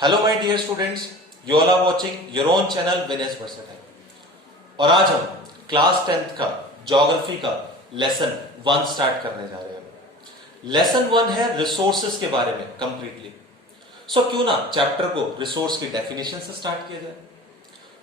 Hello my dear students, you all are watching your own channel Vinesh versatile. और आज हम class 10th का geography का लेसन 1 स्टार्ट करने जा रहे हैं। लेसन 1 है रिसोर्सेज के बारे में कंप्लीटली। सो क्यों ना चैप्टर को रिसोर्स की डेफिनेशन से स्टार्ट किया जाए।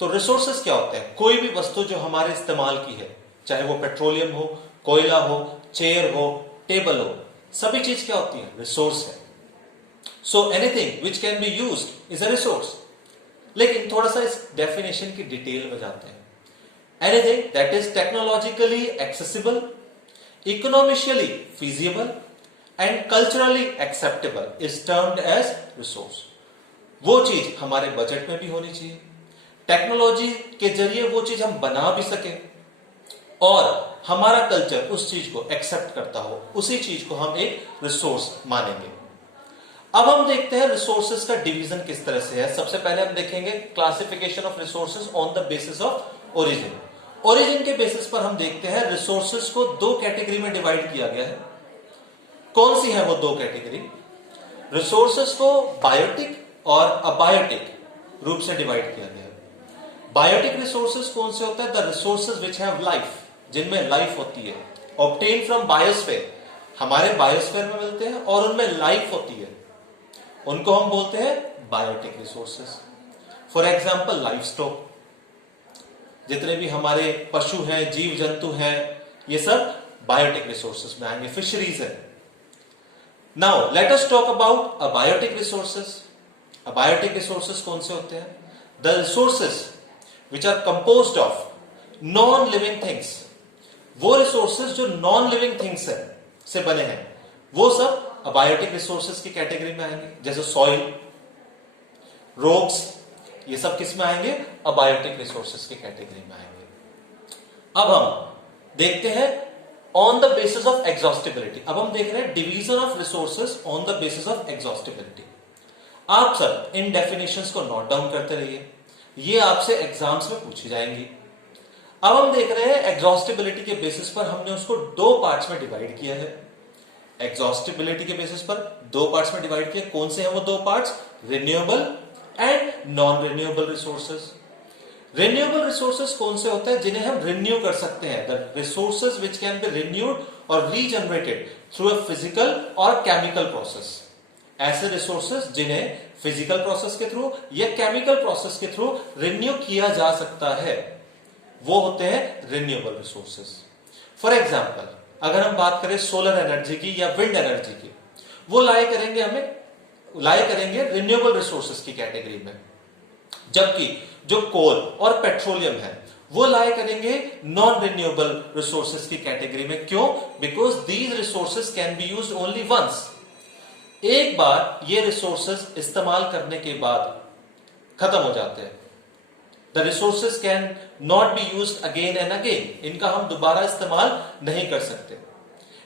तो रिसोर्सेज क्या होते हैं? कोई भी वस्तु जो हमारे इस्तेमाल की है, चाहे वो पेट्रोलियम हो, कोयला हो, चेयर हो, टेबल हो, सभी चीज क्या होती है? रिसोर्स है। So anything which can be used is a resource. लेकिन थोड़ा सा इस डेफिनेशन की डिटेल में जाते हैं। Anything that is technologically accessible, economically feasible and culturally acceptable is termed as resource. वो चीज हमारे बजट में भी होनी चाहिए, टेक्नोलॉजी के जरिए वो चीज हम बना भी सके और हमारा कल्चर उस चीज को एक्सेप्ट करता हो, उसी चीज को हम एक रिसोर्स मानेंगे। अब हम देखते हैं रिसोर्सेज का डिवीजन किस तरह से है। सबसे पहले हम देखेंगे classification of resources on the basis of origin. Origin के बेसिस पर हम देखते हैं रिसोर्सेज को 2 कैटेगरी में डिवाइड किया गया है। कौन सी है वो 2 कैटेगरी? रिसोर्सेज को बायोटिक और अबायोटिक रूप से डिवाइड किया गया है। बायोटिक रिसोर्सेज कौन से होते हैं? The resources which have life, जिनमें लाइफ होती है, ऑब्टेन फ्रॉम बायोस्फीयर, हमारे बायोस्फीयर में मिलते हैं और उनमें लाइफ होती है, उनको हम बोलते हैं biotic resources. For example livestock, जितने भी हमारे पशु हैं, जीव जंतु हैं, ये सब बायोटिक रिसोर्सेज में आएंगे। फिशरीज है। Now let us talk about abiotic resources. Abiotic resources कौन से होते हैं? The resources which are composed of non living things. वो रिसोर्सेज जो नॉन लिविंग थिंग्स है से बने हैं, वो सब अबायोटिक रिसोर्सेज की कैटेगरी में आएंगे। जैसे सॉइल, रॉक्स, ये सब किस में आएंगे? अबायोटिक रिसोर्सेज की कैटेगरी में आएंगे। अब हम देखते हैं on the basis of exhaustibility. अब हम देख रहे हैं division of resources on the basis of exhaustibility. आप सब इन डेफिनेशंस को नोट डाउन करते रहिए, ये आपसे एग्जाम्स में पूछी जाएंगी। अब हम देख रहे हैं एग्जॉस्टिबिलिटी के बेसिस पर हमने उसको 2 पार्ट्स में डिवाइड किया है। एग्जॉस्टिबिलिटी के बेसिस पर 2 पार्ट्स में डिवाइड किया। कौन से हैं वो 2 parts? Renewable and non renewable resources. Renewable resources कौन से होते हैं? जिन्हें हम रिन्यू कर सकते हैं। The resources which can be renewed और रीजनरेटेड थ्रू अ फिजिकल और केमिकल प्रोसेस। ऐसे रिसोर्सेज जिन्हें फिजिकल प्रोसेस के थ्रू या केमिकल प्रोसेस के थ्रू रिन्यू किया जा सकता है, वो होते हैं रिन्यूएबल रिसोर्सेज। फॉर एग्जाम्पल अगर हम बात करें सोलर एनर्जी की या विंड एनर्जी की, वो लाए करेंगे रिन्यूएबल रिसोर्सेज की कैटेगरी में। जबकि जो कोल और पेट्रोलियम है वो लाए करेंगे नॉन रिन्यूएबल रिसोर्सेज की कैटेगरी में। क्यों? Because these resources can be used only once. एक बार ये रिसोर्सेज इस्तेमाल करने के बाद खत्म हो जाते हैं। The resources can not be used again and again. इनका हम दोबारा इस्तेमाल नहीं कर सकते।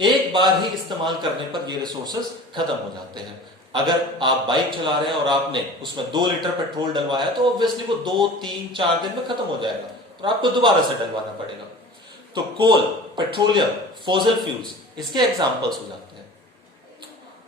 एक बार ही इस्तेमाल करने पर ये रिसोर्सेज खत्म हो जाते हैं। अगर आप बाइक चला रहे हैं और आपने उसमें 2 लीटर पेट्रोल डलवाया तो ऑब्वियसली वो 2, 3, 4 दिन में खत्म हो जाएगा और आपको दोबारा से डलवाना पड़ेगा। तो कोल, पेट्रोलियम, फॉसिल फ्यूल्स इसके एग्जाम्पल्स हो जाते हैं।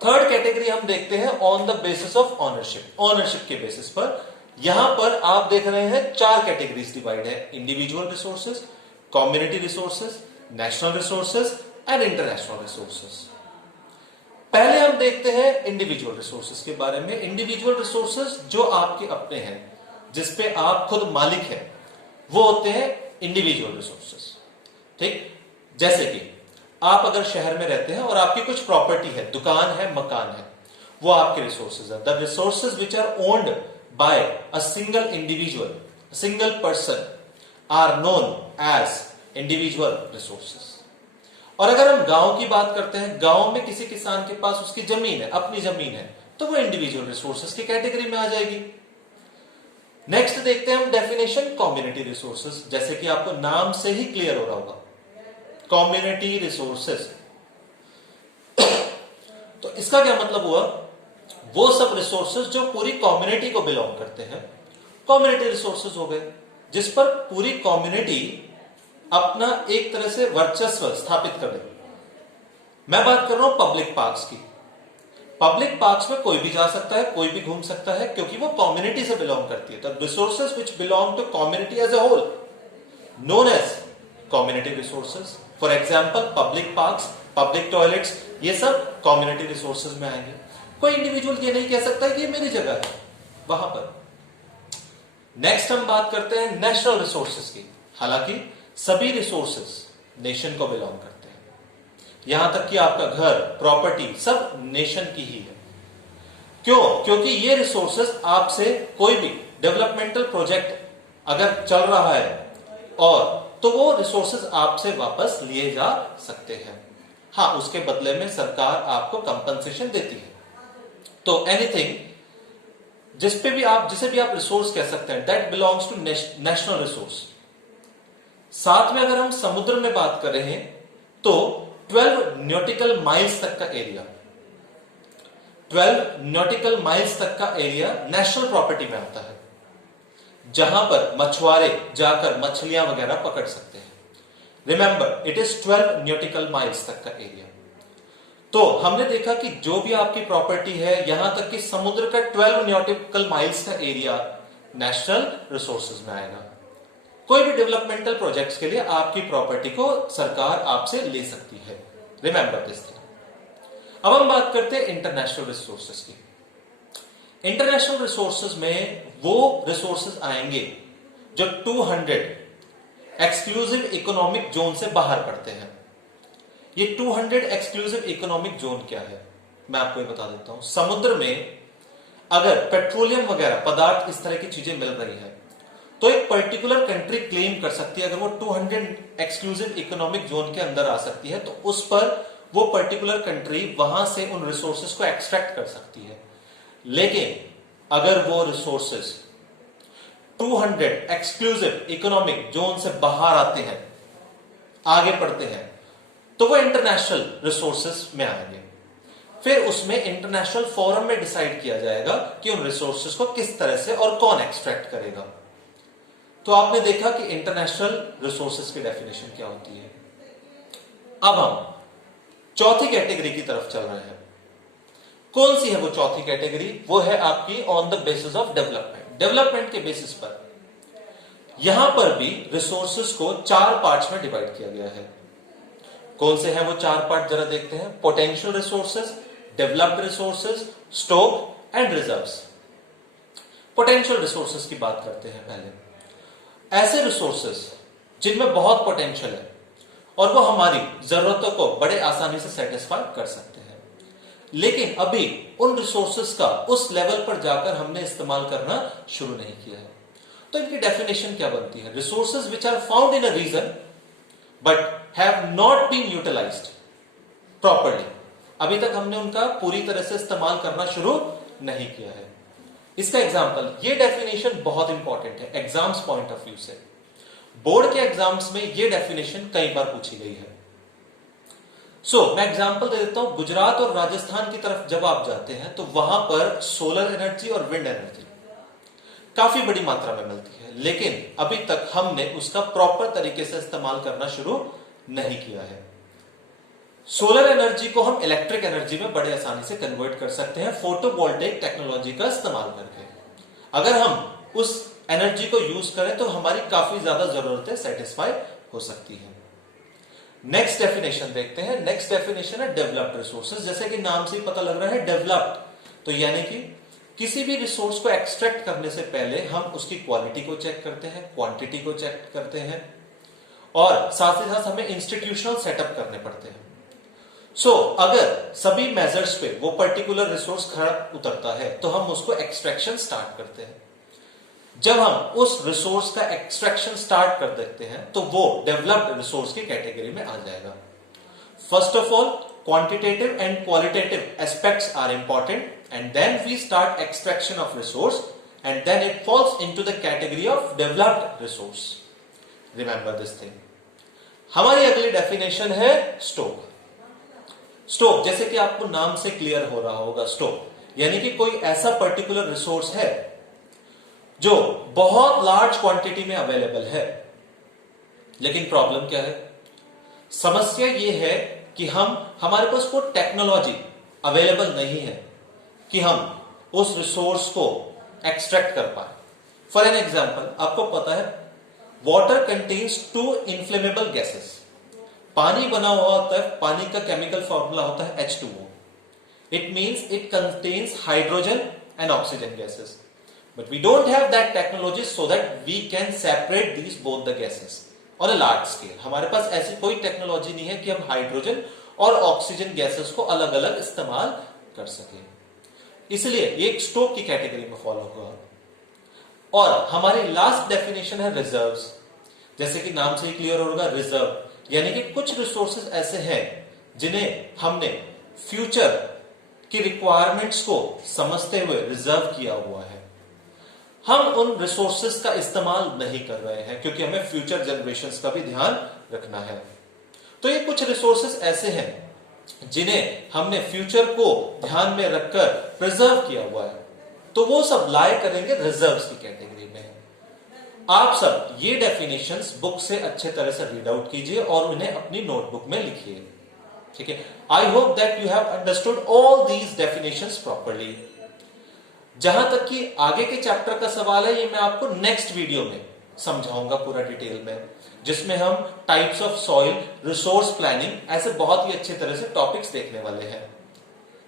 थर्ड कैटेगरी हम देखते हैं on the basis of ownership. Ownership के बेसिस पर यहां पर आप देख रहे हैं 4 कैटेगरीज डिवाइड है। Individual resources, community resources, national resources and international resources. पहले हम देखते हैं इंडिविजुअल रिसोर्सेज के बारे में। इंडिविजुअल रिसोर्सेज जो आपके अपने हैं, जिसपे आप खुद मालिक हैं, वो होते हैं इंडिविजुअल रिसोर्सेज। ठीक? जैसे कि आप अगर शहर में रहते हैं और आपकी कुछ प्रॉपर्टी है, दुकान है, मकान है, वो आपके रिसोर्सेज है। The resources which are owned by a single individual, a single person are known as individual resources. और अगर हम गांव की बात करते हैं, गांव में किसी किसान के पास उसकी जमीन है, अपनी जमीन है, तो वो इंडिविजुअल रिसोर्सेज की कैटेगरी में आ जाएगी। नेक्स्ट देखते हैं हम डेफिनेशन कम्युनिटी रिसोर्सेज। जैसे कि आपको नाम से ही क्लियर हो रहा होगा, कम्युनिटी रिसोर्सेज। तो इसका क्या मतलब हुआ? वो सब रिसोर्सेज जो पूरी कम्युनिटी को बिलोंग करते हैं, कम्युनिटी रिसोर्सेज हो गए, जिस पर पूरी कम्युनिटी अपना एक तरह से वर्चस्व स्थापित कर दे। मैं बात कर रहा हूं पब्लिक पार्क्स की। पब्लिक पार्क्स में कोई भी जा सकता है, कोई भी घूम सकता है, क्योंकि वो कम्युनिटी से बिलोंग करती है। The resources which belong to community as a whole known as community resources. For example public parks, public toilets, ये सब कम्युनिटी रिसोर्सेज में आएंगे। कोई इंडिविजुअल ये नहीं कह सकता कि ये मेरी जगह है वहां पर। नेक्स्ट हम बात करते हैं नेशनल रिसोर्सेज की। हालांकि सभी रिसोर्सेज नेशन को बिलोंग करते हैं, यहां तक कि आपका घर, प्रॉपर्टी सब नेशन की ही है। क्यों? क्योंकि ये रिसोर्सेज आपसे कोई भी डेवलपमेंटल प्रोजेक्ट अगर चल रहा है और तो वो रिसोर्सेज आपसे वापस लिए जा सकते हैं। हाँ, उसके बदले में सरकार आपको कंपनसेशन देती है। तो एनीथिंग जिसे भी आप रिसोर्स कह सकते हैं, that belongs to national resource. साथ में अगर हम समुद्र में बात कर रहे हैं तो 12 नॉटिकल माइल्स तक का एरिया, 12 नॉटिकल माइल्स तक का एरिया नेशनल प्रॉपर्टी में आता है, जहां पर मछुआरे जाकर मछलियां वगैरह पकड़ सकते हैं। Remember, it is 12 nautical miles तक का एरिया। तो हमने देखा कि जो भी आपकी प्रॉपर्टी है, यहां तक कि समुद्र का 12 नॉटिकल माइल्स का एरिया नेशनल रिसोर्सेज में आएगा। कोई भी डेवलपमेंटल प्रोजेक्ट्स के लिए आपकी प्रॉपर्टी को सरकार आपसे ले सकती है। Remember this thing. अब हम बात करते हैं इंटरनेशनल रिसोर्सेज की। इंटरनेशनल रिसोर्सेज में वो रिसोर्सेज आएंगे जो 200 एक्सक्लूसिव इकोनॉमिक जोन से बाहर पड़ते हैं। ये 200 एक्सक्लूसिव इकोनॉमिक जोन क्या है, मैं आपको ये बता देता हूं। समुद्र में अगर पेट्रोलियम वगैरह पदार्थ, इस तरह की चीजें मिल रही है, तो एक पर्टिकुलर कंट्री क्लेम कर सकती है, अगर वो 200 एक्सक्लूसिव इकोनॉमिक जोन के अंदर आ सकती है, तो उस पर वो पर्टिकुलर कंट्री वहां से उन रिसोर्सेज को एक्सट्रैक्ट कर सकती है। लेकिन अगर वो रिसोर्सेज 200 एक्सक्लूसिव इकोनॉमिक जोन से बाहर आते हैं, आगे बढ़ते हैं, तो वो इंटरनेशनल रिसोर्सेज में आएंगे। फिर उसमें इंटरनेशनल फोरम में डिसाइड किया जाएगा कि उन रिसोर्सेज को किस तरह से और कौन एक्सट्रैक्ट करेगा। तो आपने देखा कि इंटरनेशनल रिसोर्सेज की डेफिनेशन क्या होती है। अब हम चौथी कैटेगरी की तरफ चल रहे हैं। कौन सी है वो चौथी कैटेगरी? वो है आपकी on the basis of development. Development के बेसिस पर यहां पर भी रिसोर्सेज को 4 पार्ट्स में डिवाइड किया गया है। कौन से हैं वो 4 पार्ट, जरा देखते हैं। Potential resources, developed resources, stock and reserves. Potential resources की बात करते हैं पहले। ऐसे रिसोर्सेज जिनमें बहुत पोटेंशियल है और वो हमारी जरूरतों को बड़े आसानी से सेटिस्फाई कर सकते हैं, लेकिन अभी उन रिसोर्सेज का उस लेवल पर जाकर हमने इस्तेमाल करना शुरू नहीं किया है। तो इनकी डेफिनेशन क्या बनती है? Resources which are found in a region but have not been utilised properly. अभी तक हमने उनका पूरी तरह से इस्तेमाल करना शुरू नहीं किया है। इसका एग्जांपल, ये डेफिनेशन बहुत इंपॉर्टेंट है एग्जाम्स पॉइंट ऑफ व्यू से। बोर्ड के एग्जाम्स में ये डेफिनेशन कई बार पूछी गई है। मैं एग्जांपल दे देता हूं। गुजरात और राजस्थान की तरफ जब आप जाते हैं तो वहां पर सोलर एनर्जी और विंड एनर्जी काफी बड़ी मात्रा में मिलती है, लेकिन अभी तक हमने उसका प्रॉपर तरीके से इस्तेमाल करना शुरू नहीं किया है। सोलर एनर्जी को हम इलेक्ट्रिक एनर्जी में बड़े आसानी से कन्वर्ट कर सकते हैं फोटोवोल्टेइक टेक्नोलॉजी का इस्तेमाल करके। अगर हम उस एनर्जी को यूज करें तो हमारी काफी ज्यादा जरूरतें सेटिस्फाई हो सकती हैं। नेक्स्ट डेफिनेशन देखते हैं। नेक्स्ट डेफिनेशन है डेवलप्ड रिसोर्सेज। जैसे कि नाम से ही पता लग रहा है डेवलप्ड, तो यानी कि किसी भी रिसोर्स को एक्सट्रैक्ट करने से पहले हम उसकी क्वालिटी को चेक करते हैं, क्वांटिटी को चेक करते हैं, और साथ ही साथ हमें इंस्टीट्यूशनल सेटअप करने पड़ते हैं। अगर सभी मेजर्स पे वो पर्टिकुलर रिसोर्स खरा उतरता है तो हम उसको एक्सट्रैक्शन स्टार्ट करते हैं। जब हम उस रिसोर्स का एक्सट्रैक्शन स्टार्ट कर देते हैं तो वो डेवलप्ड रिसोर्स की कैटेगरी में आ जाएगा। First of all, quantitative and qualitative aspects are important, and then we start extraction of resource, and then it falls into the category of developed resource. Remember this thing. हमारी अगली definition है stock. Stock जैसे कि आपको नाम से clear हो रहा होगा, स्टॉक यानी कि कोई ऐसा पर्टिकुलर रिसोर्स है जो बहुत लार्ज क्वांटिटी में अवेलेबल है, लेकिन प्रॉब्लम क्या है? समस्या यह है कि हमारे पास वो टेक्नोलॉजी अवेलेबल नहीं है कि हम उस रिसोर्स को एक्सट्रैक्ट कर पाए। फॉर एन एग्जाम्पल, आपको पता है वाटर कंटेन्स 2 इनफ्लेमेबल गैसेस। पानी बना हुआ होता है, पानी का केमिकल फॉर्मूला होता है H2O। It means it contains hydrogen and oxygen gases, but we don't have that technology so that we can separate these both the gases on a large scale. हमारे पास ऐसी कोई टेक्नोलॉजी नहीं है कि हम हाइड्रोजन और ऑक्सीजन गैसेस को अलग अलग इस्तेमाल कर सकें, इसलिए एक स्टोक की कैटेगरी में फॉलो होगा। और हमारी लास्ट डेफिनेशन है रिजर्व्स। जैसे कि नाम से ही क्लियर होगा, रिजर्व यानी कि कुछ रिसोर्सेज ऐसे हैं जिन्हें हमने फ्यूचर की रिक्वायरमेंट्स को समझते हुए रिजर्व किया हुआ है। हम उन रिसोर्सेज का इस्तेमाल नहीं कर रहे हैं क्योंकि हमें फ्यूचर जनरेशंस का भी ध्यान रखना है। तो ये कुछ रिसोर्सेज ऐसे हैं जिन्हें हमने फ्यूचर को ध्यान में रखकर प्रिजर्व किया हुआ है, तो वो सब लाए करेंगे रिजर्व्स की कैटेगरी में। आप सब ये डेफिनेशंस बुक से अच्छे तरह से रीड आउट कीजिए और उन्हें अपनी नोटबुक में लिखिए, ठीक है। I hope that you have understood all these definitions properly. जहां तक कि आगे के चैप्टर का सवाल है, ये मैं आपको नेक्स्ट वीडियो में समझाऊंगा पूरा डिटेल में, जिसमें हम types of soil, resource planning, ऐसे बहुत ही अच्छे तरह से टॉपिक्स देखने वाले हैं।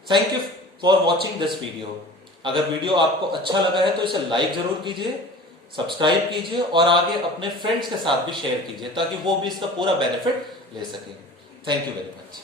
Thank you for watching this video. अगर वीडियो आपको अच्छा लगा है तो इसे लाइक जरूर कीजिए, सब्सक्राइब कीजिए और आगे अपने फ्रेंड्स के साथ भी शेयर कीजिए ताकि वो भी इसका पूरा बेनिफिट ले सकें। Thank you very much.